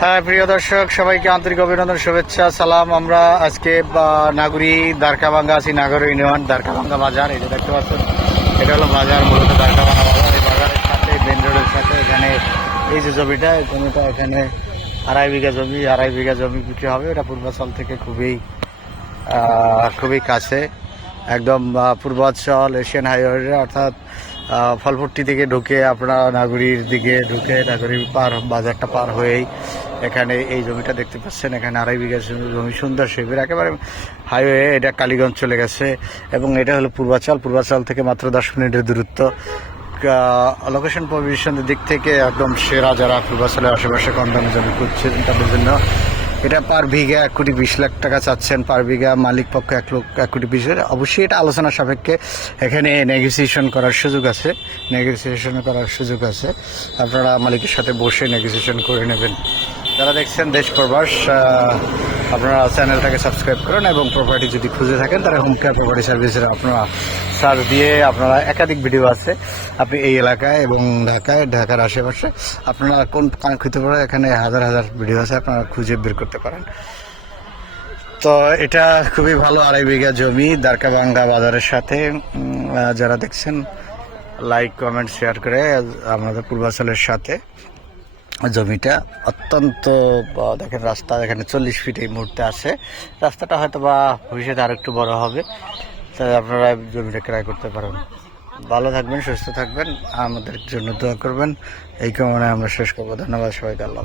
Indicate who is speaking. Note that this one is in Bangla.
Speaker 1: হ্যাঁ প্রিয় দর্শক সবাইকে আন্তরিক অভিনন্দন শুভেচ্ছা সালাম। আমরা আজকে নাগরী দ্বারকাবাঙ্গা আছি নাগর ইউনিয়ন দ্বারকাবাঙ্গা বাজার। এই যে দেখতে পাচ্ছেন এটা হলো বাজার মূলত দ্বারকাবাঙ্গা বাজার। এই বাজারের সাথে মেন রোডের সাথে এখানে এই যে জমিটা এই জমিটা এখানে আড়াই বিঘা জমি আড়াই বিঘা জমি বিক্রি হবে। এটা পূর্বাচল থেকে খুবই খুবই কাছে। একদম আহ, পূর্বাঞ্চল এশিয়ান হাইওয়ে অর্থাৎ আহ, ফলপট্টি থেকে ঢুকে আপনারা নাগরীর দিকে ঢুকে নাগরী পার বাজারটা পার হয়েই এখানে এই জমিটা দেখতে পাচ্ছেন, এখানে আড়াই বিঘা জমি- সুন্দর শিবির, একেবারে হাইওয়ে এটা কালীগঞ্জ চলে গেছে। এবং এটা হলো পূর্বাচল পূর্বাচল থেকে মাত্র দশ মিনিটের দূরত্ব। লোকেশন পজিশনের দিক থেকে একদম সেরা যারা পূর্বাচলের আশেপাশে কম দামে জমি খুঁজছেন, তাদের জন্য এটা পার বিঘা এক কোটি বিশ লাখ টাকা চাচ্ছেন পার বিঘা মালিক পক্ষ এক লক্ষ এক কোটি বিশ অবশ্যই এটা আলোচনা সাপেক্ষে এখানে নেগোসিয়েশন করার সুযোগ আছে নেগোসিয়েশন করার সুযোগ আছে। আপনারা মালিকের সাথে বসে নেগোসিয়েশন করে নেবেন। যারা দেখছেন দেশ প্রবাস আপনারা চ্যানেলটাকে সাবস্ক্রাইব করুন এবং প্রপার্টি যদি খুঁজে থাকেন, তাহলে হোম কেয়ার প্রপার্টি সার্ভিসের আপনারা সার্চ দিয়ে আপনারা একাধিক ভিডিও আছে। আপনি এই এলাকায় এবং ঢাকায়, ঢাকার আশেপাশে আপনারা কোন কানেক্ট হতে এখানে হাজার হাজার ভিডিও আছে, আপনারা খুঁজে বের করতে পারেন। তো এটা খুবই ভালো আড়াই বিঘা জমি দ্বারকাবাঙ্গা বাজারের সাথে। যারা দেখছেন লাইক কমেন্ট শেয়ার করে আমাদের পূর্বাচলের সাথে। জমিটা অত্যন্ত দেখেন রাস্তা এখানে চল্লিশ ফিট এই মুহূর্তে আছে। রাস্তাটা হয়তো বা ভবিষ্যতে আরও একটু বড় হবে। তাই আপনারা জমিটা ক্রয় করতে পারেন। ভালো থাকবেন, সুস্থ থাকবেন। আমাদের জন্য দোয়া করবেন। এই কামনায় আমরা শেষ করব। ধন্যবাদ সবাইকে, আল্লাহ।